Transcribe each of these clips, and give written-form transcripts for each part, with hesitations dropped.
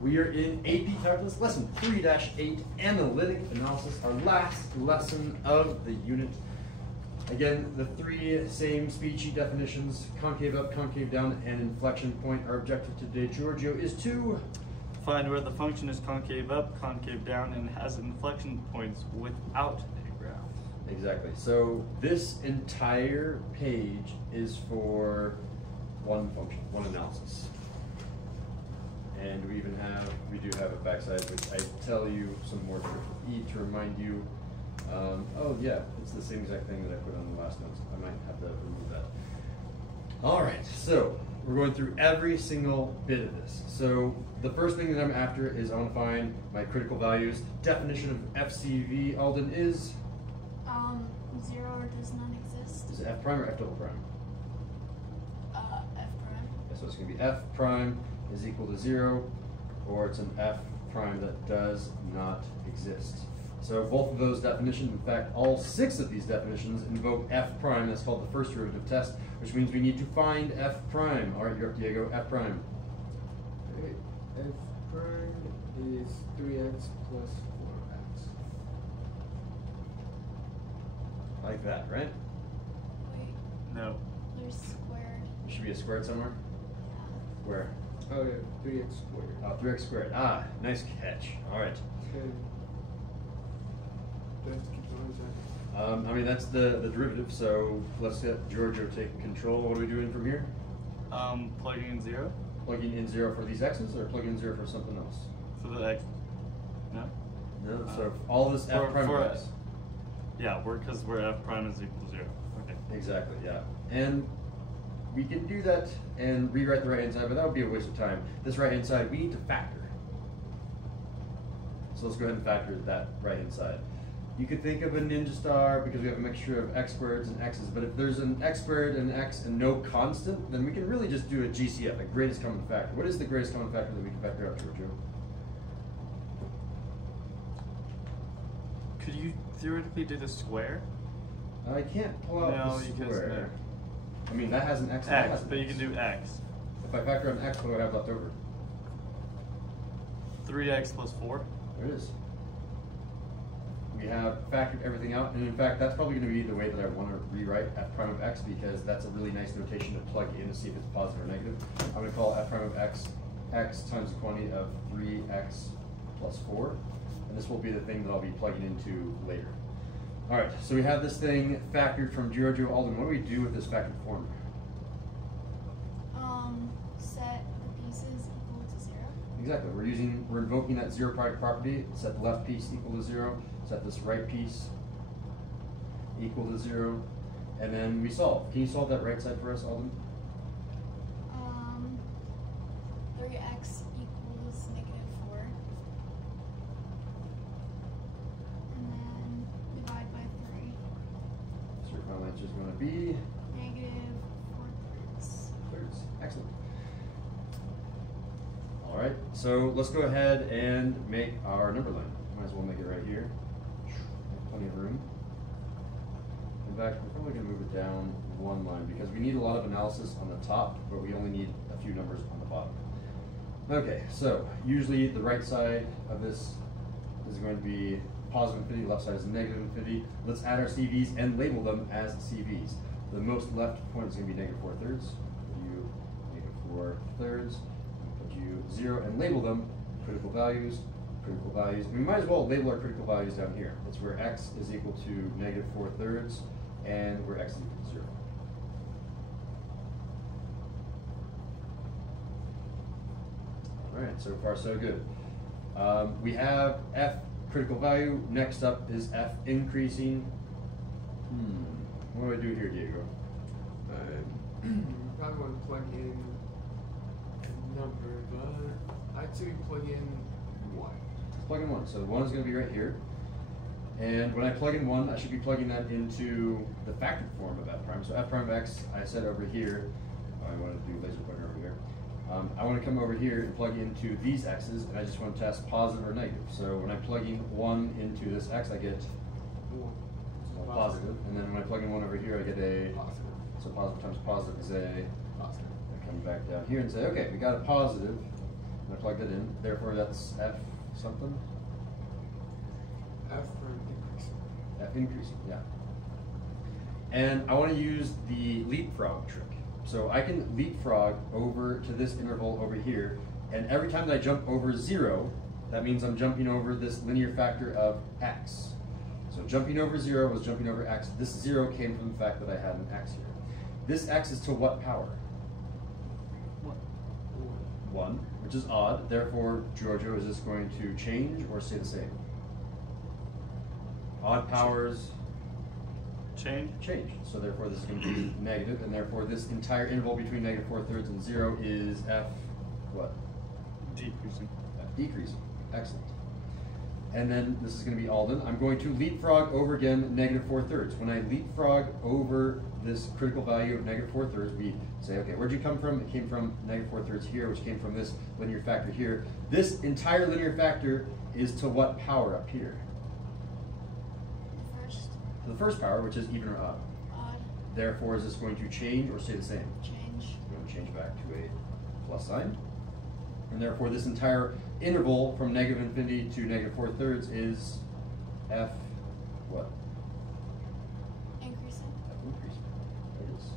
We are in AP Calculus Lesson 3-8, Analytic Analysis, our last lesson of the unit. Again, the three same speed sheet definitions, concave up, concave down, and inflection point. Our objective today, Giorgio, is to find where the function is concave up, concave down, and has inflection points without a graph. Exactly. So this entire page is for one function, one analysis. And we do have a backside, which I tell you some more E to remind you. Oh yeah, it's the same exact thing that I put on the last notes. I might have to remove that. All right, so we're going through every single bit of this. So the first thing that I'm after is I want to find my critical values. Definition of FCV, Alden, is? 0 or does not exist. Is it F prime or F double prime? F prime. So it's going to be F prime is equal to 0, or it's an F prime that does not exist. So both of those definitions, in fact, all 6 of these definitions invoke F prime. That's called the first derivative test, which means we need to find F prime. All right, you're up, Diego. F prime. Okay. F prime is 3x plus 4x. Like that, right? Wait, No. there's squared. There should be a squared somewhere. Yeah. Where? Oh yeah, 3x squared. 3x squared. Ah, nice catch. All right. Okay. Do I have to keep going, Zach? I mean, that's the derivative, so let's let Giorgio take control. What are we doing from here? Plugging in 0 Plugging in 0 for these x's, or plugging in 0 for something else? for the x. No? No, so all this F prime for of x. Yeah, because we're F prime is equal to 0. Okay. Exactly, yeah. And we can do that and rewrite the right-hand side, but that would be a waste of time. This right-hand side, we need to factor. So let's go ahead and factor that right-hand side. You could think of a ninja star because we have a mixture of x squareds and x's, but if there's an x squared and an x and no constant, then we can really just do a GCF, a greatest common factor. What is the greatest common factor that we can factor out, Giorgio? Could you theoretically do the square? I can't pull out No, the you can square. I mean, that has an x and that has X, an but you x. can do x. If I factor on x, what do I have left over? 3x plus 4. There it is. We have factored everything out, and in fact, that's probably going to be the way that I want to rewrite f prime of x, because that's a really nice notation to plug in to see if it's positive or negative. I'm going to call f prime of x times the quantity of 3x plus 4, and this will be the thing that I'll be plugging into later. All right, so we have this thing factored from Giorgio. Alden, what do we do with this factored form? Set the pieces equal to 0. Exactly, we're invoking that zero product property. Set the left piece equal to 0. Set this right piece equal to 0, and then we solve. Can you solve that right side for us, Alden? 3x equals -4. And then divide by 3. So your final answer is going to be -4/3. thirds. Excellent. All right, so let's go ahead and make our number line. Might as well make it right here. Plenty of room. In fact, we're probably going to move it down one line because we need a lot of analysis on the top, but we only need a few numbers on the bottom. Okay, so usually the right side of this is going to be positive infinity, left side is negative infinity. Let's add our CVs and label them as CVs. The most left point is going to be -4/3. Put you -4/3. Put you 0 and label them critical values. Critical values. We might as well label our critical values down here. It's where x is equal to -4/3 and where x is equal to 0. All right, so far so good. We have f critical value. Next up is f increasing. What do I do here, Diego? You probably want to plug in a number, but I'd say plug in 1. Let's plug in 1. So 1 is going to be right here. And when I plug in 1, I should be plugging that into the factored form of f prime. So f prime of x, I said over here, I want to do laser pointer over here. I want to come over here and plug into these x's, and I just want to test positive or negative. So when I'm plugging 1 into this x, I get positive. And then when I plug in 1 over here, I get a Positive. So positive times positive is a Positive. I come back down here and say, okay, we got a positive. And I plugged it in. Therefore, that's f something. F for increasing. F increasing, yeah. And I want to use the leapfrog trick. So I can leapfrog over to this interval over here, and every time that I jump over 0, that means I'm jumping over this linear factor of x. So jumping over 0 was jumping over x. This 0 came from the fact that I had an x here. This x is to what power? 1, which is odd. Therefore, Giorgio, is this going to change or stay the same? Odd powers change. So therefore, this is going to be negative, and therefore this entire interval between -4/3 and 0 is f what? Decreasing. F decreasing. Excellent. And then this is going to be Alden. I'm going to leapfrog over again -4/3. When I leapfrog over this critical value of -4/3, we say, okay, where'd you come from? It came from -4/3 here, which came from this linear factor here. This entire linear factor is to what power up here? The first power, which is even or odd. Odd. Therefore, is this going to change or stay the same? Change. We're going to change back to a plus sign. And therefore, this entire interval from -infinity to -4/3 is f what? Increasing. F increasing. There it is.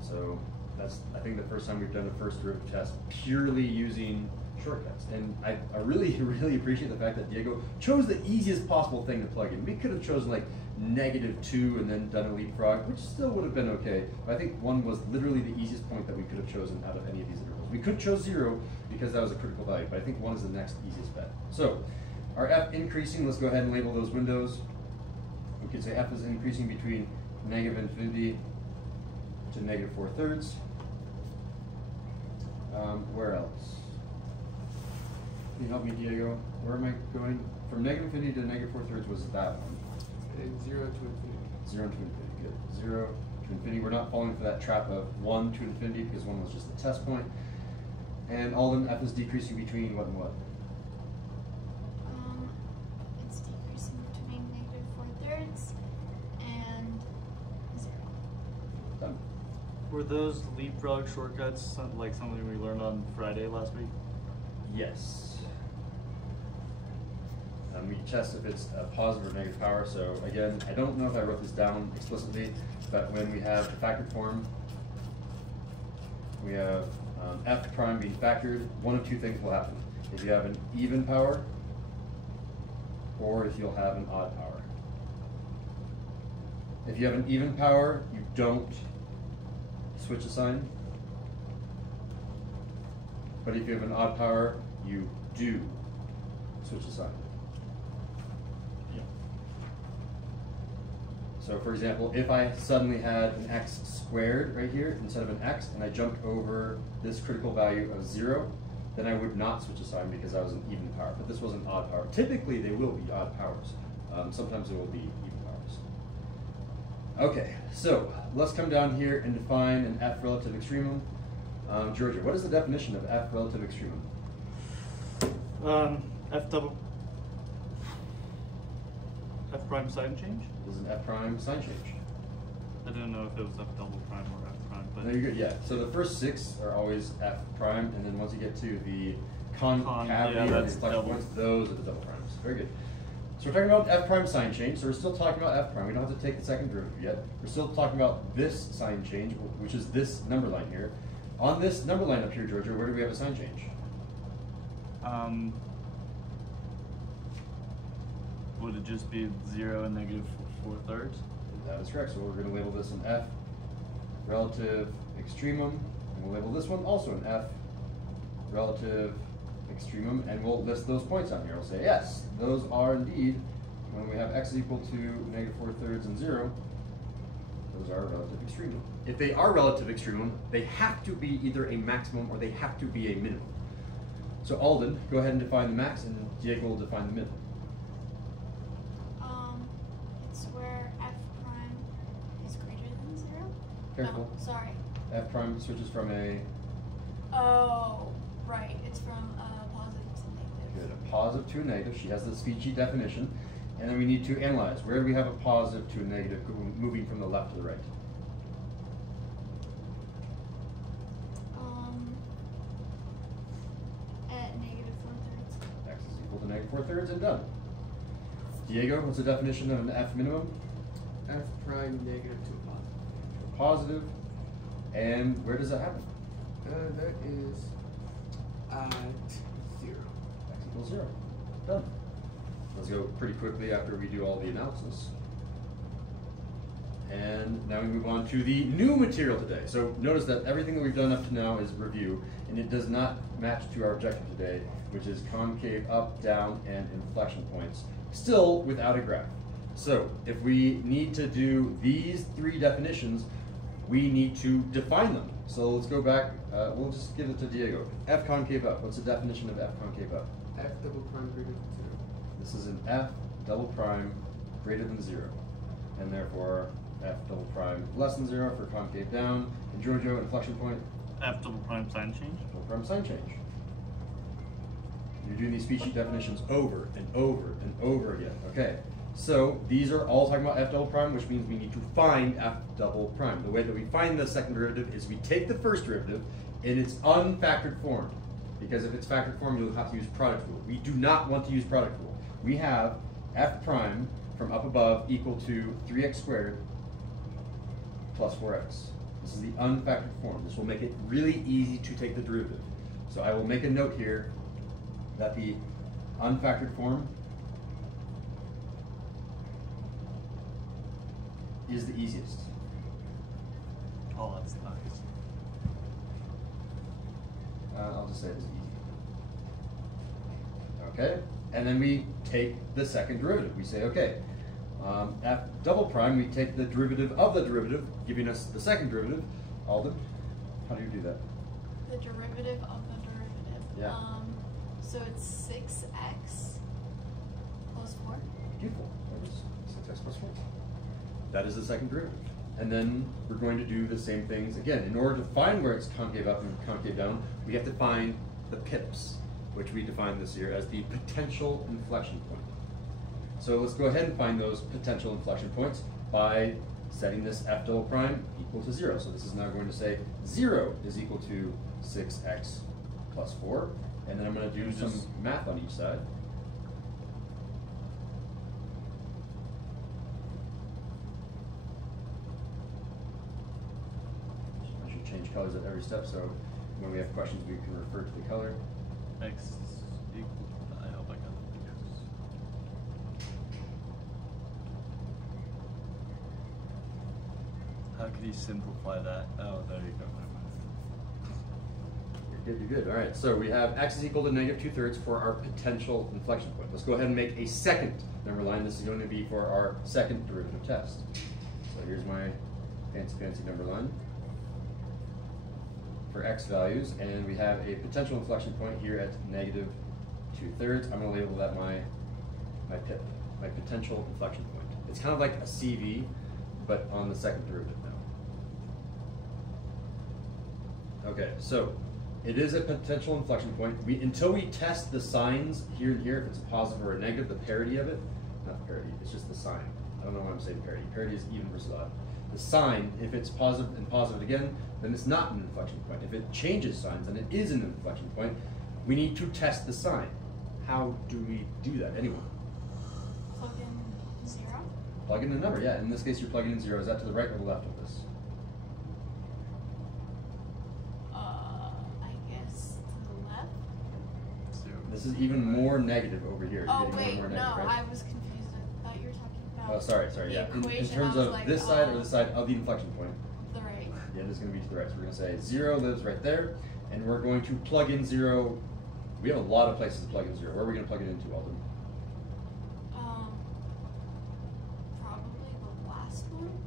So that's, I think, the first time we've done the first derivative test purely using shortcuts. And I really, really appreciate the fact that Diego chose the easiest possible thing to plug in. We could have chosen like -2 and then done a leapfrog, which still would have been okay. But I think 1 was literally the easiest point that we could have chosen out of any of these intervals. We could have chose 0 because that was a critical value, but I think 1 is the next easiest bet. So our f increasing, let's go ahead and label those windows. We could say f is increasing between -infinity to -4/3. Where else? Can you help me, Diego? Where am I going? From -infinity to -4/3 was that one. And 0 to infinity. 0 to infinity, good. 0 to infinity. We're not falling for that trap of 1 to infinity because 1 was just the test point. And Alden, f is decreasing between what and what? It's decreasing between -4/3 and 0. Done. Were those leapfrog shortcuts like something we learned on Friday last week? Yes. We test if it's a positive or negative power. So again, I don't know if I wrote this down explicitly, but when we have the factored form, we have f prime being factored, one of two things will happen. If you have an even power, or if you'll have an odd power. If you have an even power, you don't switch a sign. But if you have an odd power, you do switch a sign. So for example, if I suddenly had an x squared right here instead of an x, and I jumped over this critical value of 0, then I would not switch a sign because I was an even power. But this was an odd power. Typically, they will be odd powers. Sometimes it will be even powers. Okay, so let's come down here and define an f relative extremum. Georgia, what is the definition of f relative extremum? F prime sign change? It is an f prime sign change. I didn't know if it was F double prime or F prime, but No, you're good, yeah. So the first 6 are always f prime, and then once you get to the concavity yeah, or the that's inflection double. points, those are the double primes. Very good. So we're talking about f prime sign change, so we're still talking about f prime. We don't have to take the second derivative yet. We're still talking about this sign change, which is this number line here. On this number line up here, Georgia, where do we have a sign change? Would it just be 0 and -4/3? That is correct. So we're going to label this an f relative extremum, and we'll label this one also an f relative extremum, and we'll list those points on here. We'll say, yes, those are indeed, when we have x is equal to -4/3 and 0, those are relative extremum. If they are relative extremum, they have to be either a maximum or they have to be a minimum. So Alden, go ahead and define the max, and Diego will define the minimum. It's where f prime is greater than 0. Careful. No, sorry. F prime switches from a Oh, right. It's from positive to negative. good, a positive to a negative. She has the speed sheet definition. And then we need to analyze. Where do we have a positive to a negative moving from the left to the right? equal to -4/3 and done. Diego, what's the definition of an f minimum? F prime negative to a positive. Positive. And where does that happen? That is at 0. X equals 0. Done. Let's go pretty quickly after we do all the analysis. And now we move on to the new material today. So notice that everything that we've done up to now is review, and it does not match to our objective today, which is concave up, down, and inflection points, still without a graph. So if we need to do these 3 definitions, we need to define them. So let's go back, we'll just give it to Diego. F concave up, what's the definition of F concave up? F double prime greater than 0. This is an F double prime greater than 0, and therefore F double prime less than 0 for concave down. And Giorgio, inflection point? F double prime sign change. Double prime sign change. You're doing these species definitions over and over and over again. Okay, so these are all talking about F double prime, which means we need to find F double prime. The way that we find the second derivative is we take the first derivative in its unfactored form, because if it's factored form, you'll have to use product rule. We do not want to use product rule. We have F prime from up above equal to 3x squared plus 4x. This is the unfactored form. This will make it really easy to take the derivative. So I will make a note here that the unfactored form is the easiest. Oh, that's nice. I'll just say it's easy. Okay, and then we take the second derivative. We say, okay, F double prime, we take the derivative of the derivative, giving us the second derivative. Alden, how do you do that? The derivative of the derivative. Yeah. So it's 6x plus 4. Beautiful. That was 6x plus 4. That is the second derivative. And then we're going to do the same things again. In order to find where it's concave up and concave down, we have to find the pips, which we defined this year as the potential inflection point. So let's go ahead and find those potential inflection points by setting this F double prime equal to 0. So this is now going to say 0 is equal to 6x plus 4. And then I'm going to do some math on each side. I should change colors at every step, so when we have questions, we can refer to the color. X is equal to, I hope I got the figures. How could you simplify that? Oh, there you go. You're good, you're good. All right, so we have x is equal to -2/3 for our potential inflection point. Let's go ahead and make a second number line. This is going to be for our second derivative test. So here's my fancy number line for x values, and we have a potential inflection point here at -2/3. I'm going to label that my PIP, my potential inflection point. It's kind of like a CV, but on the second derivative now. Okay, so it is a potential inflection point. Until we test the signs here and here, if it's a positive or a negative, the parity of it, not the parity, it's just the sign. I don't know why I'm saying parity. Parity is even versus odd. The sign, if it's positive and positive again, then it's not an inflection point. If it changes signs, then it is an inflection point. We need to test the sign. How do we do that? Anyone? Plug in 0. Plug in a number, yeah. In this case, you're plugging in 0. Is that to the right or the left of this? I guess to the left. This is even more negative over here. Oh, You're wait, getting more negative, no, right? I was confused. I thought you were talking about. Oh, sorry, the yeah. In equation. terms I was of like, this side or oh, the side of the inflection point, the right. yeah, it is going to be to the right. So we're going to say 0 lives right there, and we're going to plug in 0. We have a lot of places to plug in 0. Where are we going to plug it into, Alden? Probably the last one.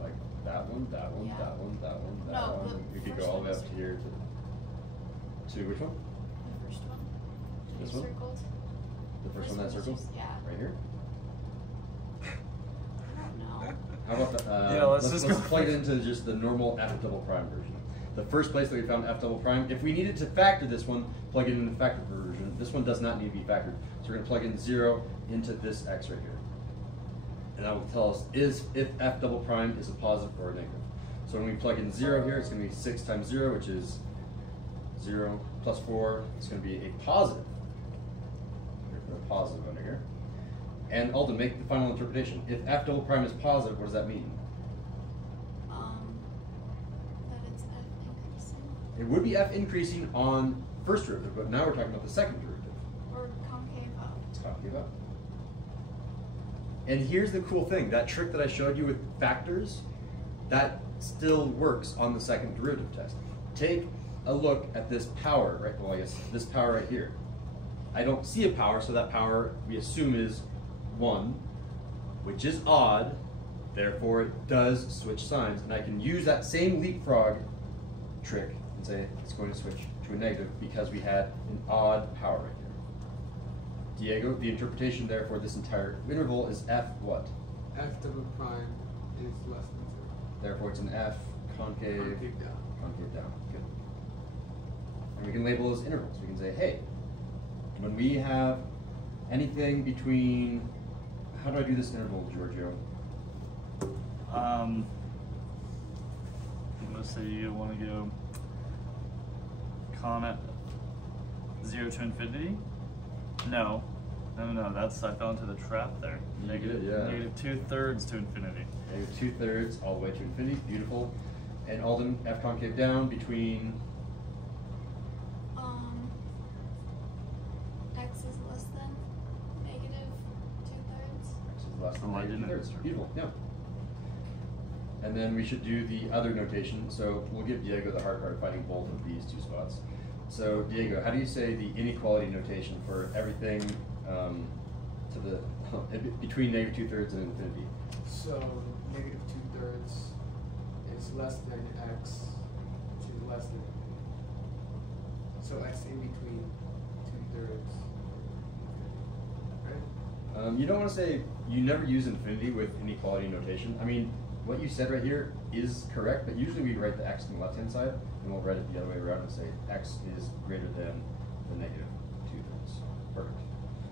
Like that one, that one, Yeah. that one, that one, that No, one. the We could go first all the way one up is- to here to which one? The first one. That This you one? circled. The first one that was circled? just- yeah. Right here? I don't know. How about the, Yeah, let's just go. plug it into just the normal F double prime version. The first place that we found F double prime, if we needed to factor this one, plug it into the factored version. This one does not need to be factored. So we're going to plug in 0 into this x right here. And that will tell us if F double prime is a positive or a negative. So when we plug in 0 here, it's going to be 6 times 0, which is 0, plus 4 is going to be a positive. Put a positive under here. And Alden, make the final interpretation. If f double prime is positive, what does that mean? That it's f increasing. It would be f increasing on first derivative, but now we're talking about the second derivative. Or concave up. It's concave up. And here's the cool thing. That trick that I showed you with factors, that still works on the second derivative test. Take a look at this power, right? Well, I guess this power right here. I don't see a power, so that power we assume is 1, which is odd. Therefore, it does switch signs. And I can use that same leapfrog trick and say it's going to switch to a negative because we had an odd power right here. Diego, the interpretation there for this entire interval is f what? F double prime is less than 0. Therefore, it's an f concave, Concave down. concave down. Good. And we can label as intervals. We can say, hey, when we have anything between, how do I do this interval, Giorgio? Let's say you want to go con at 0 to infinity. No, that's, I fell into the trap there. You did, yeah. Negative 2/3 to infinity. Negative 2/3 all the way to infinity. Beautiful. And Alden, f concave down between, X is less than negative 2/3. x is less than Oh, I negative didn't. 2/3. Beautiful, yeah. And then we should do the other notation. So we'll give Diego the hard part of finding both of these two spots. So Diego, how do you say the inequality notation for everything to the between negative 2/3 and infinity? So negative 2/3 is less than x, which is less than infinity. So x in between 2/3. Right? You don't want to say, you never use infinity with inequality notation. I mean, what you said right here is correct, but usually we write the x on the left-hand side, and we'll write it the other way around and say x is greater than the negative 2/3. Perfect.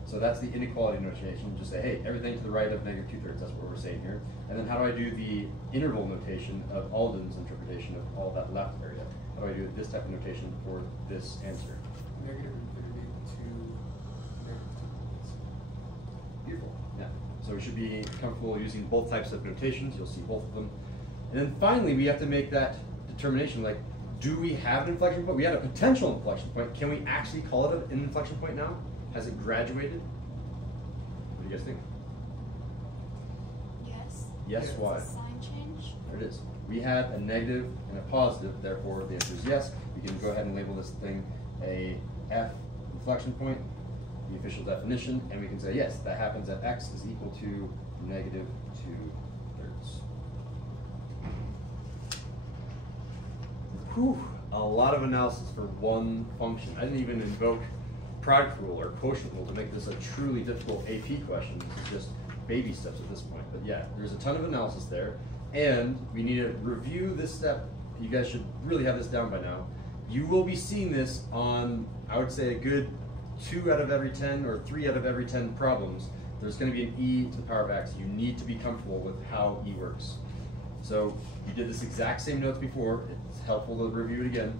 So that's the inequality notation. Just say, hey, everything to the right of negative 2/3. That's what we're saying here. And then how do I do the interval notation of Alden's interpretation of all that left area? How do I do this type of notation for this answer? Negative infinity to negative 2/3. Beautiful. Yeah. So we should be comfortable using both types of notations. You'll see both of them. And then finally, we have to make that determination, like, do we have an inflection point? We had a potential inflection point. Can we actually call it an inflection point now? Has it graduated? What do you guys think? Yes. Yes, Yes. why? It's a sign change. There it is. We had a negative and a positive, therefore the answer is yes. We can go ahead and label this thing a F inflection point, the official definition, and we can say yes, that happens at x is equal to negative 2/3. Whew, a lot of analysis for one function. I didn't even invoke product rule or quotient rule to make this a truly difficult AP question. This is just baby steps at this point. But yeah, there's a ton of analysis there. And we need to review this step. You guys should really have this down by now. You will be seeing this on, I would say, a good 2 out of every 10 or 3 out of every 10 problems. There's going to be an e to the power of x. You need to be comfortable with how e works. So you did this exact same notes before. It's helpful to review it again.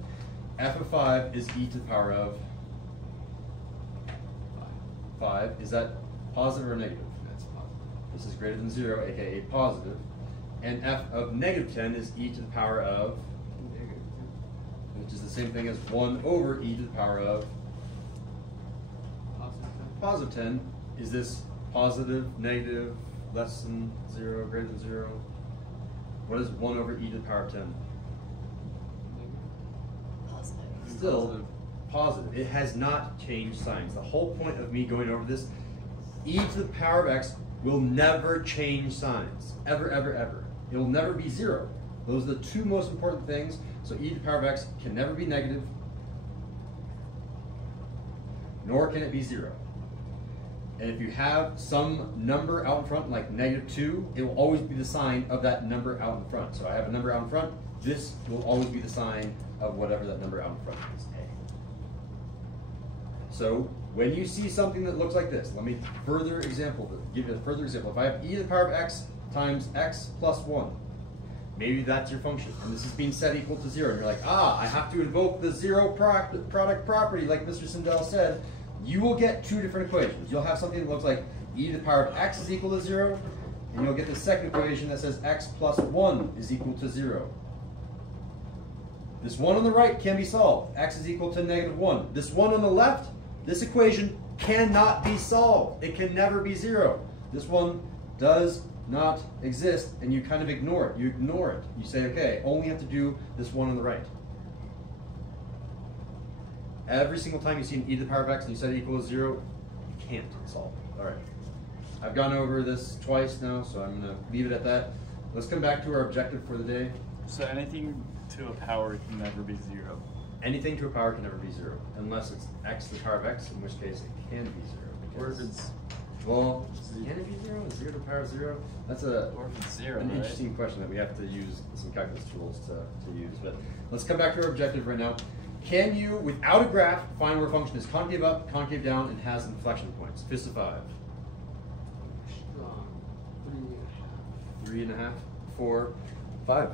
F of 5 is e to the power of 5. Is that positive or negative? That's positive. This is greater than 0, aka positive. And f of negative 10 is e to the power of, Negative which is the same thing as 1 over e to the power of 2. Positive 10. positive 10. Is this positive, negative, less than 0, greater than 0? What is 1 over e to the power of 10? Negative. Positive. Still positive. It has not changed signs. The whole point of me going over this, e to the power of x will never change signs. Ever, ever, ever. It will never be 0. Those are the two most important things. So e to the power of x can never be negative, nor can it be 0. And if you have some number out in front, like negative 2, it will always be the sign of that number out in front. So I have a number out in front. This will always be the sign of whatever that number out in front is, a. So when you see something that looks like this, let me give you a further example. If I have e to the power of x times x plus 1, Maybe that's your function, and this is being set equal to 0, and you're like, I have to invoke the zero product property, like Mr. Sindel said. You will get two different equations. You'll have something that looks like e to the power of x is equal to 0, and you'll get the second equation that says x plus 1 is equal to 0. This one on the right can be solved. X is equal to -1. This one on the left, this equation cannot be solved. It can never be 0. This one does not exist, and you kind of ignore it. You ignore it. You say, okay, only have to do this one on the right. Every single time you see an e to the power of x and you set it equal to 0, you can't solve it. All right. I've gone over this twice now, so I'm going to leave it at that. Let's come back to our objective for the day. So anything to a power can never be 0. Anything to a power can never be 0, unless it's x to the power of x, in which case it can be 0. Or if it's Well, can it be 0? Is 0 to the power of 0? That's or if it's 0, an right? interesting question that we have to use some calculus tools to use. But let's come back to our objective right now. Can you, without a graph, find where a function is concave up, concave down, and has inflection points? Fist of 5. Strong. 3.5. 3.5, 4, 5.